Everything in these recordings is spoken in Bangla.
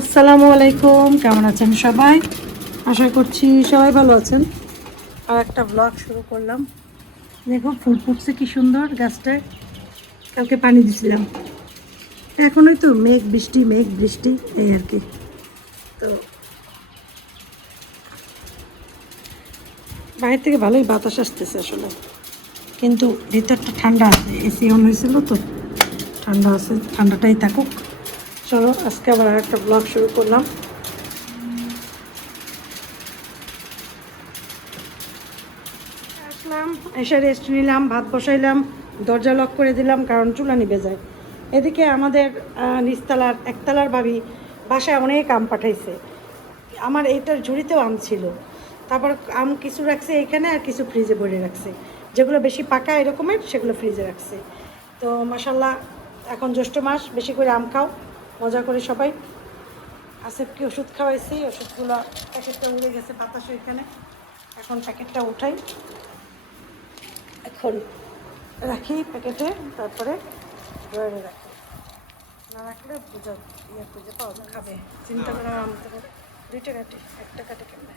আসসালামু আলাইকুম, কেমন আছেন সবাই? আশা করছি সবাই ভালো আছেন। আর একটা ব্লগ শুরু করলাম। দেখো ফুল ফুটছে কি সুন্দর গাছটায়। কালকে পানি দিছিলাম, এখনই তো মেঘ বৃষ্টি এই আর কি। তো বাইরে থেকে ভালোই বাতাস আসতেছে আসলে, কিন্তু ভিতরটা ঠান্ডা আছে, এসি অন হয়েছিল তো ঠান্ডা আছে, ঠান্ডাটাই থাকুক। চলো আজকে আবার একটা ব্লগ শুরু করলাম। আসলাম, এসে রেস্ট নিলাম, ভাত বসাইলাম, দরজা লক করে দিলাম কারণ চুলা নিভে যায়। এদিকে আমাদের নিচতলার একতলার ভাবি বাসায় অনেক আম পাঠাইছে। আমার এইটার ঝুড়িতেও আম ছিল, তারপর আম কিছু রাখছে এখানে আর কিছু ফ্রিজে ভরে রাখছে। যেগুলো বেশি পাকা এরকমের সেগুলো ফ্রিজে রাখছে। তো মাসাল্লাহ, এখন জ্যৈষ্ঠ মাস, বেশি করে আম খাও, মজা করে সবাই। আসেফকে ওষুধ খাওয়াইছি, ওষুধগুলো প্যাকেটটা উড়ে গেছে বাতাসে এখানে, এখন প্যাকেটটা উঠাই, এখন রাখি প্যাকেটে, তারপরে ড্রয়ারে রাখি। না রাখলে বুঝা খুঁজে পাওয়া যায়, খাবে চিন্তা করে আম থেকে 2 টাকাটি, 1 টাকাটি কেমনে,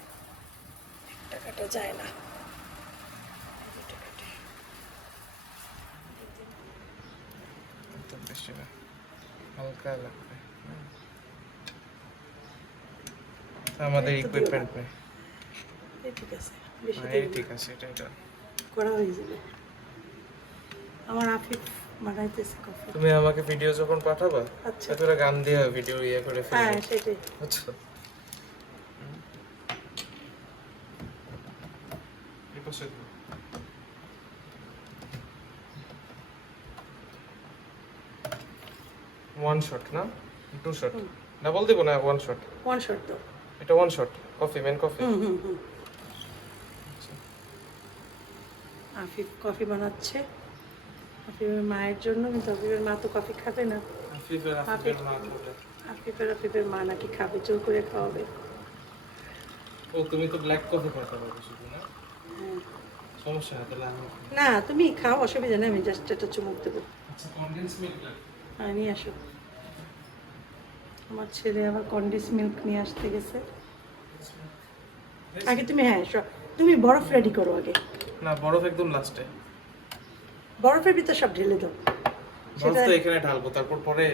1 টাকাটা যায় না, 2 টাকাটি বেশি না, হালকা লাগবে আমাদের ইকুইপমেন্ট নেই। ঠিক আছে, বেশি ঠিক আছে, এটা করা হয়ে যাবে। আমার আফিফ বানাইতেছে কফি। তুমি আমাকে ভিডিও যখন পাঠাবা, আচ্ছা, এতটা গান দিয়ে ভিডিও করে ফেলবো। হ্যাঁ সেটাই। বুঝছো? এই পাশে দাও। ওয়ান শট না 2 শট? ডাবল দিব না, ওয়ান শট। ওয়ান শট তো, এটা one shot coffee, main coffee. Afif coffee বানাচ্ছে আফিফের মায়ের জন্য, কিন্তু আফিফের মা তো কফি খাবে না। আফিফের মা নাকি খাবে, জোর করে খাওয়াবে। ও তুমি তো ব্ল্যাক কফি খাওয়াতে পারো শুধু না? সমস্যা না তাহলে আমি। না তুমি খাও, অসুবিধা নেই, আমি জাস্ট একটা চুমুক দেবো। আচ্ছা, কনডেন্স মিল্ক লাগবে। হ্যাঁ নিয়ে আসো। আমার ছেলে আবার কন্ডেন্স মিল্ক নিয়ে আসতে গেছে। আগে তুমি, হ্যাঁ তুমি বরফ রেডি করো আগে। না, বরফ একদম লাস্টে। বরফের ভিতর সব ঢেলে দাও, বরফ তো এখানে ঢালবো, তারপর পরে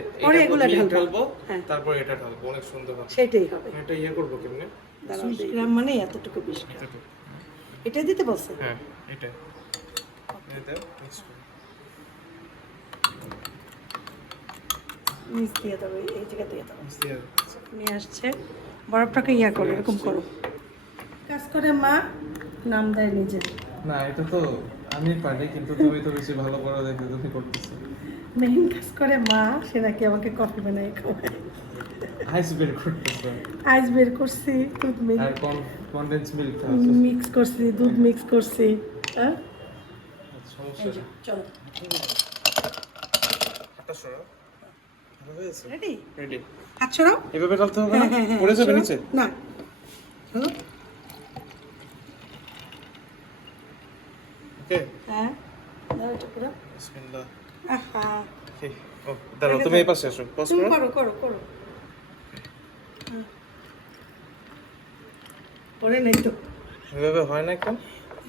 এগুলা ঢালবো, হ্যাঁ তারপর এটা ঢালবো, অনেক সুন্দর হবে। সেটাই হবে। এটা করবো কেমনে? 20 গ্রাম মানে এতটুকু 20 গ্রাম, এটা দিতে বলছে। হ্যাঁ, এটা মিক্স করো। নিচ দিয়ে দেবো, এই জায়গা দিয়ে দেবো। মিক্স দিয়ে নিয়ে আসছে, বরফটাকে করো, এরকম করো। কাজ করে মা, নাম দেয় নিজে। না, এটা তো আমি পারি, কিন্তু তুমি তো বেশি ভালো করো দেখে তুমি করতেছো। মেইন কাজ করে মা, সে নাকি আমাকে কফি বানিয়ে খাওয়ায়। আইস বের করতেছো আইস বের করছি, দুধ আর কনডেন্স মিল্ক মিক্স করছি, দুধ মিক্স করছি। হ্যাঁ সমস্যা নেই। চলো হাতটা সরাও। ভালো হয়েছে? Ready ready. হাত ছড়াও। এভাবে ঢালতে হবে না? পড়ে যাবে নিচে? না চলো। ওকে। হ্যাঁ দাও এটা পুরো। বিসমিল্লাহ। আহা, ও দাঁড়াও, তুমি এই পাশে আসো, পজ তুমি করো। করো করো করো। পরে নেই তো, এভাবে হয় না কেন?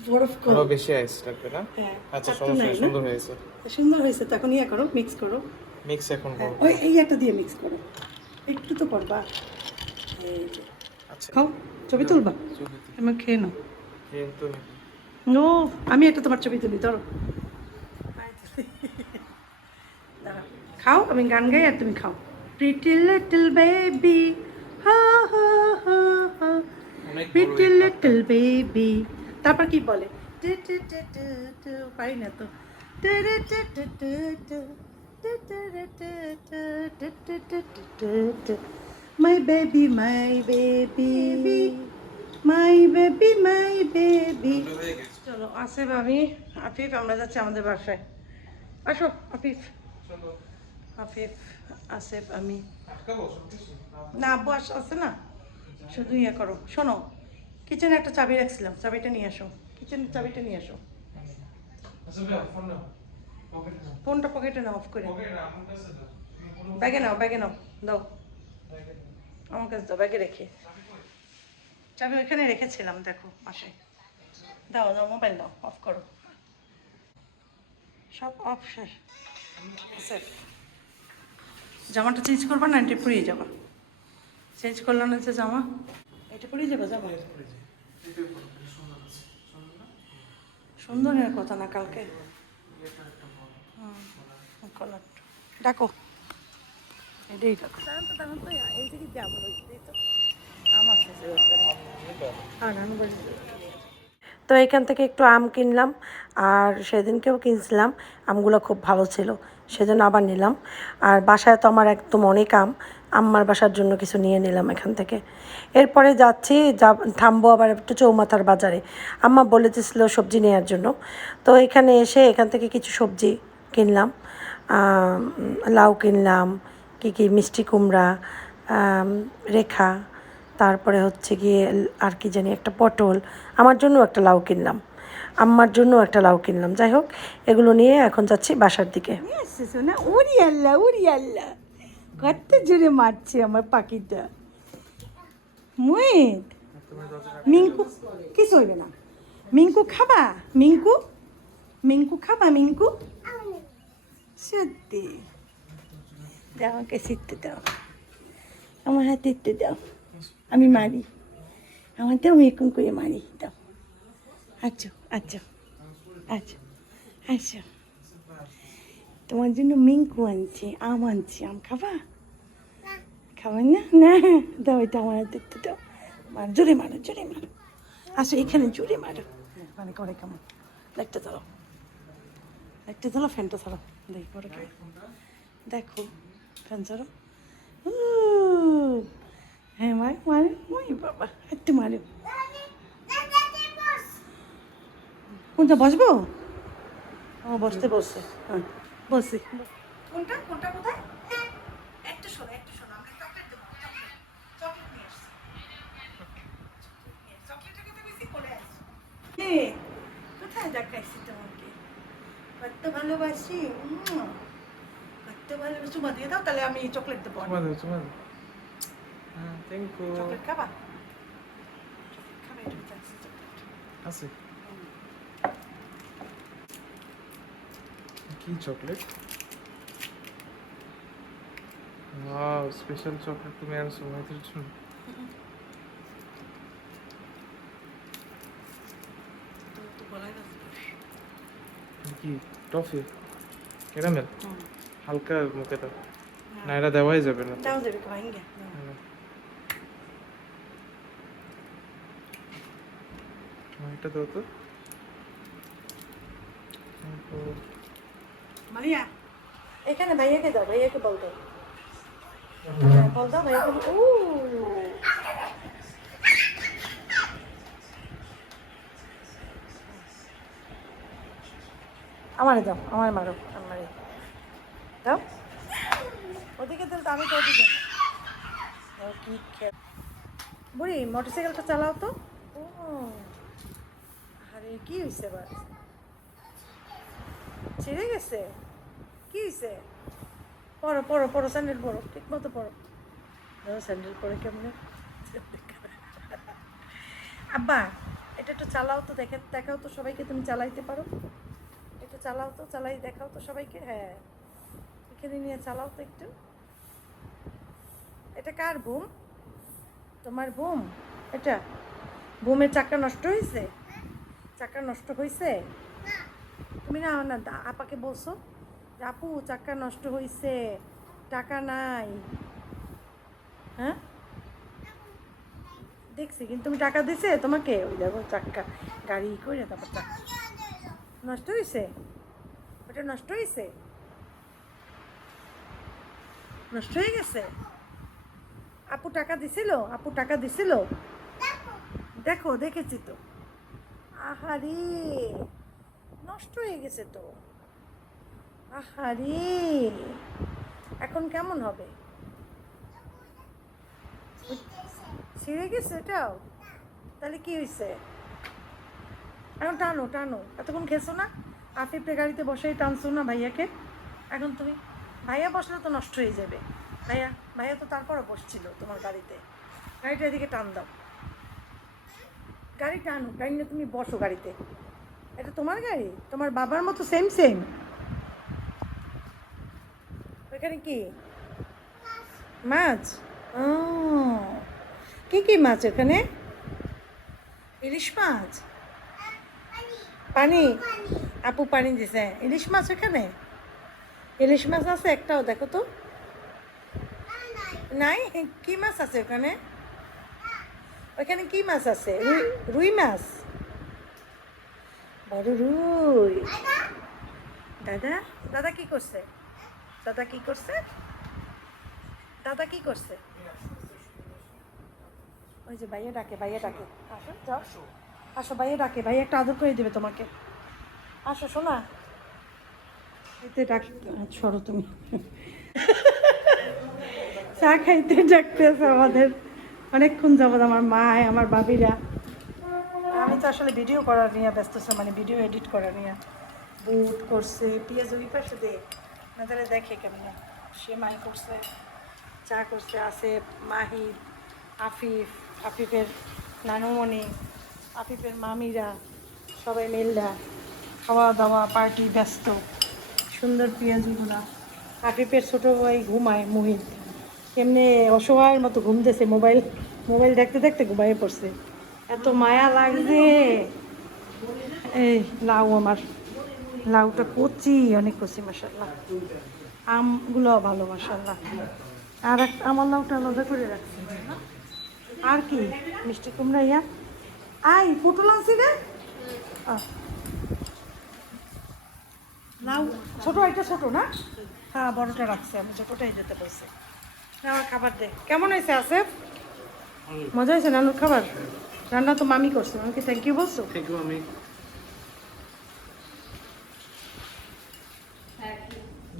বরফ করো। আরো বেশি আইস লাগবে না? হ্যাঁ আচ্ছা, আর তো সমস্যা নাই নেই, না? সুন্দর হয়েছে। সুন্দর হয়েছে, তখন ইয়ে করো, মিক্স করো। মিক্স এখন হ্যাঁ, করব। ওই এই একটা দিয়ে মিক্স করো, একটু তো করবা। এই যে আচ্ছা, খাও, ছবি তুলবা, ছবি আমার খেয়ে নাও। কিন্তু ও আমি একটা তোমার ছবি তুলি, ধরো। দাঁড়াও, খাও, আমি গান গাই আর তুমি খাও। প্রিটি লিটল বেবি, হা হা হা হা, অনেক বড় প্রিটি এই লিটল বেবি। তারপর কি বলে? টু টু টু টু টু, পারি না তো। টু টু টু টু টু টু, টু টু টু টু টু টু টু টু টু। My baby, my baby, my baby, my baby. হয়ে গেছে। চলো আসিফ, আমি আফিফ আমরা যাচ্ছি আমাদের বাসায়। আসো আফিফ, চলো। আফিফ আসিফ আমি। আটকাবো সবকিছু? না আব্বু আছে না, শুধু ইয়ে করো। শোনো, কিচেনে একটা চাবি রাখছিলাম, চাবিটা নিয়ে আসো, কিচেনের চাবিটা নিয়ে আসো। আচ্ছা ভাই, ফোন নাও। পকেটে নাও। ফোনটা পকেটে নাও, অফ করে। পকেটে না, আমার কাছে দাও। ব্যাগে নাও, ব্যাগে নাও, দাও। আমার কাছে দাও, ব্যাগে রেখে। চাবি ওইখানে রেখেছিলাম, দেখো পাশে। দাও দাও, মোবাইল দাও, অফ করো। সব অফ শেষ। সেফ। জামাটা চেঞ্জ করবা না, এটা পরিয়ে যাবা? চেঞ্জ করলো না যে জামা, এটা পরিয়ে যাবে জামা? সুন্দরের কথা না কালকে। কলার ডাকো, এটাই ডাকো। এইদিকে যাবো, আমার তো এখান থেকে একটু আম কিনলাম, আর সেদিনকেও কিনছিলাম, আমগুলো খুব ভালো ছিল, সেজন্য আবার নিলাম। আর বাসায় তো আমার একদম অনেক আম, আম্মার বাসার জন্য কিছু নিয়ে নিলাম এখান থেকে। এরপরে যাচ্ছি, থামবো আবার একটু চৌমাথার বাজারে, আম্মা বলেছিল সবজি নেওয়ার জন্য। তো এখানে এসে এখান থেকে কিছু সবজি কিনলাম, লাউ কিনলাম, কী মিষ্টি কুমড়া, রেখা, তারপরে হচ্ছে গিয়ে আর কি জানি একটা পটল, আমার জন্য একটা লাউ কিনলাম, আম্মার জন্য একটা লাউ কিনলাম। যাই হোক, এগুলো নিয়ে এখন যাচ্ছি বাসার দিকে। না উড়ি আল্লাহ, উড়ি আল্লাহ, কত জোরে মারছে আমার পাখিটা। মুহিত, মিঙ্কু কিছু হইবে না। মিঙ্কু খাবা? মিঙ্কু, মিঙ্কু খাবা? মিঙ্কু সত্যি দাও, আমাকে শিখতে দাও, আমার হাতে একটু দাও, আমি মারি, আমার দাও, এরকম করে মারি দাও। আচ্ছা আচ্ছা আচ্ছা আচ্ছা, তোমার জন্য মিঙ্কু আনছি, আম আনছি, আম খাবা? খাবার না? না দাও, এটা আমার হাতে একটু দাও, মার, জোরে মারো, জোরে মারো, আসো এখানে জোরে মারো, মানে করে কেমন। লাইটটা ধরো, লাইটটা ধরো, ফ্যানটা ধরো, দেখি করে কেমন। দেখো ফ্যান ধরো। হ্যাঁ মারে মারে, ওই বাবা একটু মারে। কোনটা বসবো? ও বসতে বসছে, হ্যাঁ বসি। কোনটা কোনটা কোথায়? একটু শোনো, একটু শোনো, আমরা চকলেট দেবো, চকলেট নিয়ে আসছি, চকলেটটা কিন্তু বেশি করে আসছি। কোথায় দেখাইছি তোমাকে? কত ভালোবাসি, কত ভালোবাসি। চুমা দিয়ে দাও, তাহলে আমি চকলেট দেবো। চুমা দাও, চুমা দাও। হ্যাঁ, থ্যাংক ইউ। চকলেট খাবা? চকলেট খাবা? একটু চাচ্ছি চকলেট আছে কি চকলেট? ওয়াও, স্পেশাল চকলেট তুমি আনছো আমাদের জন্য। তো গলায় না কি টফি, ক্যারামেল? হালকা মুখে দাও, না এটা দেওয়াই যাবে না। দাও, দেবে খাইঙ্গে। এটা দাও তো। মারিয়া, এখানে ভাইয়াকে দাও, ভাইয়াকে বল দাও, বল দাও ভাইয়াকে। আমারে দাও, আমার মারো, আমারে দাও, ওদিকে দিল তো, আমি তো ওদিকে দাও। কি বুড়ি, মোটরসাইকেলটা চালাও তো। ও আরে কি হয়েছে এবার? ছিঁড়ে গেছে? কি হয়েছে? পড়ো পড়ো পড়ো, স্যান্ডেল পড়ো, ঠিক মতো পড়ো। ধরো স্যান্ডেল পরে কেমনে। আব্বা, এটা একটু চালাও তো, দেখে দেখাও তো সবাইকে, তুমি চালাইতে পারো? একটু চালাও তো, চালাই দেখাও তো সবাইকে। হ্যাঁ, এখানে নিয়ে চালাও তো একটু। এটা কার বুম? তোমার বুম এটা? বুমের চাকা নষ্ট হয়েছে? চাকা নষ্ট হয়েছে? তুমি না না আপাকে বলছো যে আপু চাকা নষ্ট হয়েছে, টাকা নাই। হ্যাঁ দেখছি, কিন্তু তুমি টাকা দিছে তোমাকে? ওই দেখো চাক্কা গাড়ি করে, তারপর চাক্কা নষ্ট হয়েছে, ওটা নষ্ট হয়েছে, নষ্ট হয়ে গেছে। আপু টাকা দিছিল? আপু টাকা দিছিল? দেখো, দেখেছি তো। আহারে, নষ্ট হয়ে গেছে তো। আহারে, এখন কেমন হবে? ছিঁড়ে গেছে এটাও? তাহলে কি হয়েছে? এখন টানো টানো, এতক্ষণ খেয়েছো না? আফিফকে গাড়িতে বসেই টানছো না ভাইয়াকে? এখন তুমি, ভাইয়া বসলে তো নষ্ট হয়ে যাবে। ভাইয়া ভাইয়া তো তারপরও বসছিল তোমার গাড়িতে। গাড়িটা এদিকে টান দাও, গাড়ি টানো, গাড়ি নিয়ে তুমি বসো গাড়িতে। এটা তোমার গাড়ি, তোমার বাবার মতো সেম সেম। ওইখানে কি মাছ? ও, কি কি মাছ এখানে? ইলিশ মাছ? পানি? আপু পানি দিছে। ইলিশ মাছ এখানে? ইলিশ মাছ আছে একটাও? দেখো তো। নাই? কি মাছ আছে ওখানে? ওইখানে কি মাছ আছে? রুই? রুই মাছ? বড় রুই। দাদা, দাদা কি করছে? দাদা কি করছে? দাদা কি করছে? ওই যে ভাইয়া ডাকে, ভাইয়া ডাকে। আসো, যাও, আসো, ভাইয়া ডাকে, ভাইয়া একটা আদর করে দিবে তোমাকে। আসো শোনা, এতে ডাক, সরো তুমি। চা খাইতে ডাকতেছে আমাদের অনেকক্ষণ যাবত আমার মা, আমার বাবিরা। আমি তো আসলে ভিডিও করার নিয়ে ব্যস্ত ছিলাম, মানে ভিডিও এডিট করার নিয়ে। বুট করছে, পেঁয়াজ ওই পাশে দে না, তাহলে দেখে কেমন। সে মাই করছে, চা করছে, আসিফ, মাহিদ, আফিফ, আফিফের নানুমণি, আফিফের মামিরা, সবাই মিললা খাওয়া দাওয়া পার্টি ব্যস্ত। সুন্দর পেঁয়াজিগুলা। আফিফের ছোটো ভাই ঘুমায় মোহিত, এমনি অসহায়ের মতো ঘুমতেছে, মোবাইল মোবাইল দেখতে দেখতে ঘুমাইয়ে পড়ছে। এত মায়া লাগছে। এই লাউ, আমার লাউটা কচি, অনেক কচি মাশাআল্লাহ। আমগুলো ভালো মাশাআল্লাহ। আর আমার লাউটা আলাদা করে রাখছি। আর কি মিষ্টি কুমড়া ইয়া, আই পটল আনছি রে। লাউ ছোটো, এটা ছোটো না? হ্যাঁ বড়টা রাখছি আমি, ছোটোটাই যেতে বলছি। আমার খাবার দে। কেমন হয়েছে আসিফ? মজা হয়েছে নানুর খাবার? রান্না তো মামি করছে, আমাকে থ্যাংক ইউ বলছো? থ্যাংক ইউ আমি।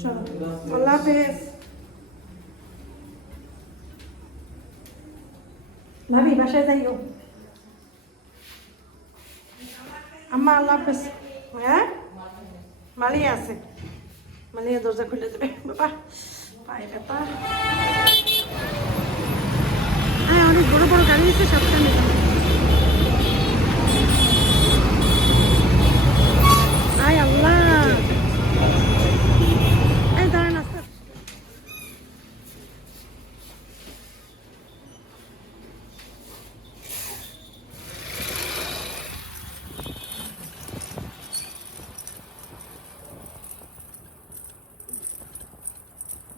চলো, আল্লাহ হাফেজ। ভাবি বাসায় যাইও। আম্মা আল্লাহ হাফেজ। হ্যাঁ মালিয়া আছে, মালিয়া দরজা খুলে দেবে। বাবা পায়ে ব্যথা। হ্যাঁ অনেক বড় বড় গাড়ি আছে, সাবধানে যাও। আয় আল্লাহ, এই দাঁড়ান আস্তে।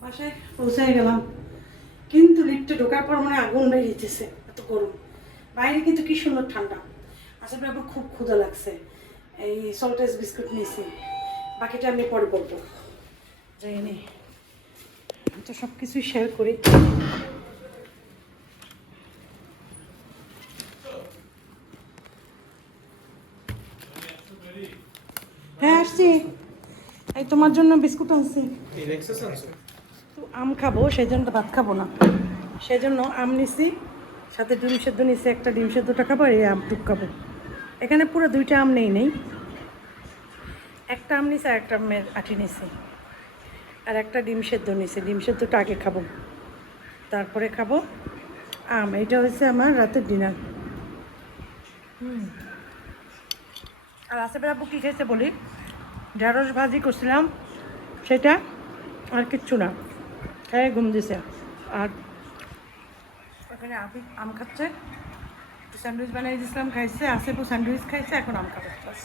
বাসায় পৌঁছায় গেলাম, কিন্তু লিফটে ঢোকার পর মানে আগুন বেরিয়েছে, এত গরম। বাইরে কিন্তু কি সুন্দর ঠান্ডা। আসলে আবার খুব ক্ষুধা লাগছে, এই সল্টেজ বিস্কুট নিয়েছি, বাকিটা আমি পরে বলবো। যাই নি, তো সব কিছুই শেয়ার করি। হ্যাঁ আসছি, এই তোমার জন্য বিস্কুট আনছি। তো আম খাবো, সেই জন্য ভাত খাবো না, সেই জন্য আম নিছি, সাথে ডিম সেদ্ধ নিছি। একটা ডিম সেদ্ধটা খাবো, এই আম টুক খাবো। এখানে পুরো দুইটা আম নেই, একটা আম নিছি আর একটা আমের আঠি নিছি, আর একটা ডিম সেদ্ধ নিছি। ডিম সেদ্ধটা আগে খাবো, তারপরে খাবো আম। এইটা হচ্ছে আমার রাতের ডিনার। আর আসিফের আব্বু কী খেয়েছে বলি, ঢেঁড়স ভাজি করছিলাম সেটা, আর কিচ্ছু না, খেয়ে ঘুম দিছে। আর ওখানে আফিফ আম খাচ্ছে, একটু স্যান্ডউইচ বানিয়ে দিয়েছিলাম, খাইছে। আসিফও স্যান্ডউইচ খাইছে, এখন আম খাবে প্লাস।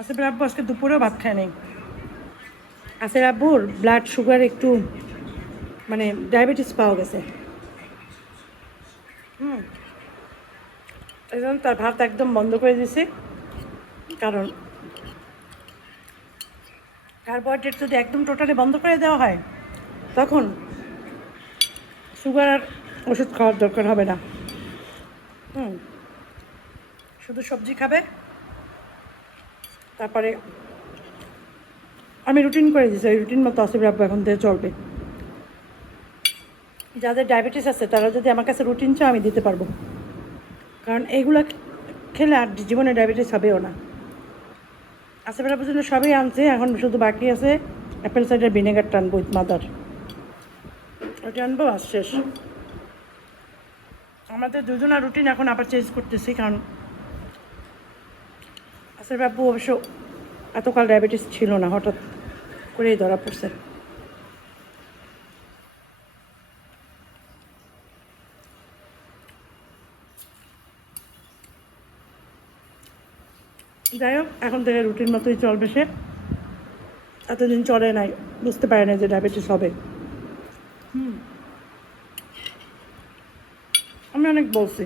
আসিফের আব্বু আজকে দুপুরেও ভাত খায় নেই। আসিফের আব্বুর ব্লাড সুগার একটু, মানে ডায়াবেটিস পাওয়া গেছে। এই জন্য তার ভাত একদম বন্ধ করে দিয়েছি, কারণ কার্বোহাইড্রেট যদি একদম টোটালি বন্ধ করে দেওয়া হয়, তখন সুগার আর ওষুধ খাওয়ার দরকার হবে না। শুধু সবজি খাবে। তারপরে আমি রুটিন করে দিয়েছি, ওই রুটিন মতো আসিফ আব্বু এখন থেকে চলবে। যাদের ডায়াবেটিস আছে তারা যদি আমার কাছে রুটিন চায়, আমি দিতে পারবো, কারণ এইগুলো খেলে আর জীবনে ডায়াবেটিস হবেও না। আসিফ আব্বুর জন্য সবই আনছে, এখন শুধু বাকি আছে অ্যাপেল সাইডার ভিনেগার টানবো উইথ মাদার। রুটি আনবো আর শেষ। আমাদের দুজনের রুটিন এখন আবার চেঞ্জ করতেছি, কারণ আসলে বাবু অবশ্য এতকাল ডায়াবেটিস ছিল না, হঠাৎ করেই ধরা পড়ছে। যাই হোক, এখন থেকে রুটিন মতোই চলবে সে। এতদিন চলে নাই, বুঝতে পারে না যে ডায়াবেটিস হবে। আমি অনেক বলছি,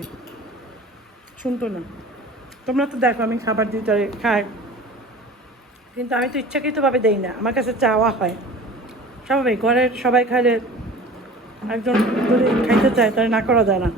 শুনতো না। তোমরা তো দেখো আমি খাবার দিতে খাই, কিন্তু আমি তো ইচ্ছাকৃতভাবে দেই না, আমার কাছে চাওয়া হয়। স্বাভাবিক, ঘরের সবাই খাইলে একজন যদি খাইতে চায় তাহলে না করা যায় না।